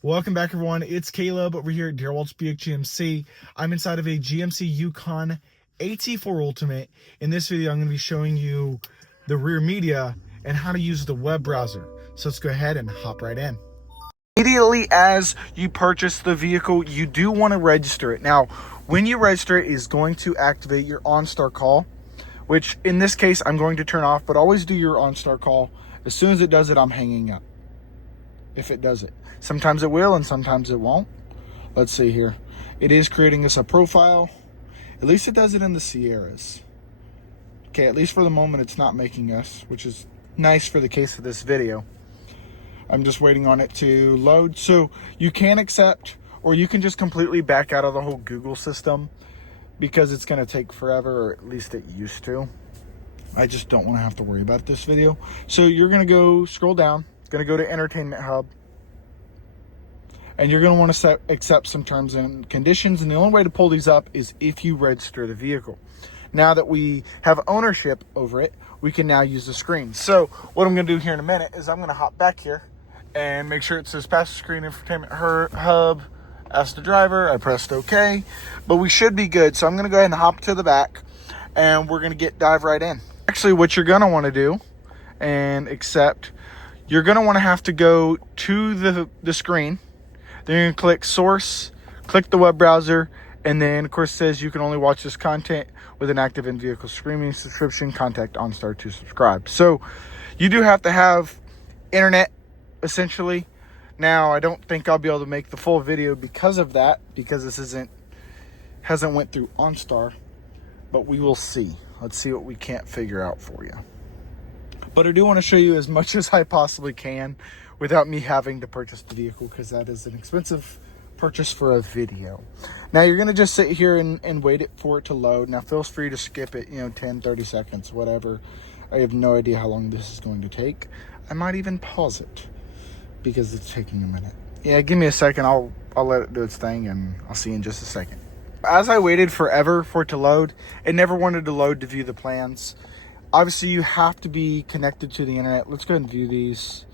Welcome back, everyone. It's Caleb over here at Darewalt's Buick GMC. I'm inside of a GMC Yukon AT4 Ultimate. In this video, I'm going to be showing you the rear media and how to use the web browser. So let's go ahead and hop right in. Immediately as you purchase the vehicle, you do want to register it. Now, when you register it, is going to activate your OnStar call, which in this case, I'm going to turn off, but always do your OnStar call. As soon as it does it, I'm hanging up. If it does it. Sometimes it will and sometimes it won't. Let's see here. It is creating us a profile. At least it does it in the Sierras. Okay, at least for the moment it's not making us, which is nice for the case of this video. I'm just waiting on it to load. So you can accept, or you can just completely back out of the whole Google system because it's going to take forever, or at least it used to. I just don't want to have to worry about this video. So you're going to go scroll down. Going to go to Entertainment Hub, and you're going to want to accept some terms and conditions, and the only way to pull these up is if you register the vehicle. Now that we have ownership over it, we can now use the screen. So what I'm going to do here in a minute is I'm going to hop back here and make sure it says passenger screen Entertainment Hub, ask the driver. I pressed OK, but we should be good. So I'm going to go ahead and hop to the back, and we're going to dive right in. Actually, what you're going to want to do and accept, you're going to want to have to go to the screen. Then you're going to click source, click the web browser, and then of course it says you can only watch this content with an active in-vehicle streaming subscription. Contact OnStar to subscribe. So you do have to have internet, essentially. Now, I don't think I'll be able to make the full video because of that, because this hasn't went through OnStar, but we will see. Let's see what we can't figure out for you. But I do want to show you as much as I possibly can without me having to purchase the vehicle, because that is an expensive purchase for a video. Now you're going to just sit here and wait for it to load. Now feel free to skip it, 10, 30 seconds, whatever. I have no idea how long this is going to take. I might even pause it because it's taking a minute. Yeah, give me a second. I'll let it do its thing, and I'll see you in just a second. As I waited forever for it to load, it never wanted to load to view the plans. Obviously, you have to be connected to the internet. Let's go ahead and view these.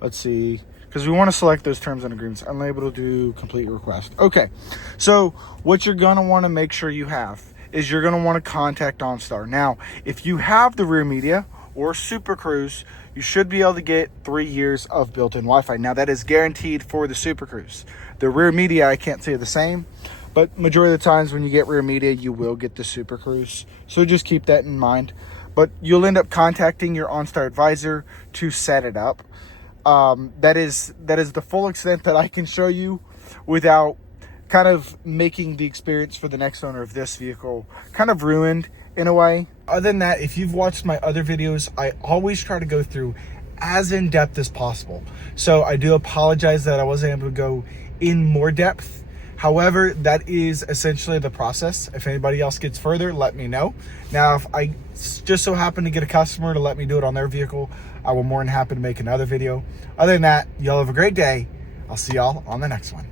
Let's see, because we want to select those terms and agreements. Unable to do complete request. Okay, so what you're going to want to make sure you have is you're going to want to contact OnStar. Now, if you have the rear media or Super Cruise, you should be able to get 3 years of built-in Wi-Fi. Now, that is guaranteed for the Super Cruise. The rear media, I can't say the same, but majority of the times when you get rear media, you will get the Super Cruise. So just keep that in mind. But you'll end up contacting your OnStar advisor to set it up. That is the full extent that I can show you without kind of making the experience for the next owner of this vehicle kind of ruined in a way. Other than that, if you've watched my other videos, I always try to go through as in depth as possible. So I do apologize that I wasn't able to go in more depth. However, that is essentially the process. If anybody else gets further, let me know. Now, if I just so happen to get a customer to let me do it on their vehicle, I will more than happy to make another video. Other than that, y'all have a great day. I'll see y'all on the next one.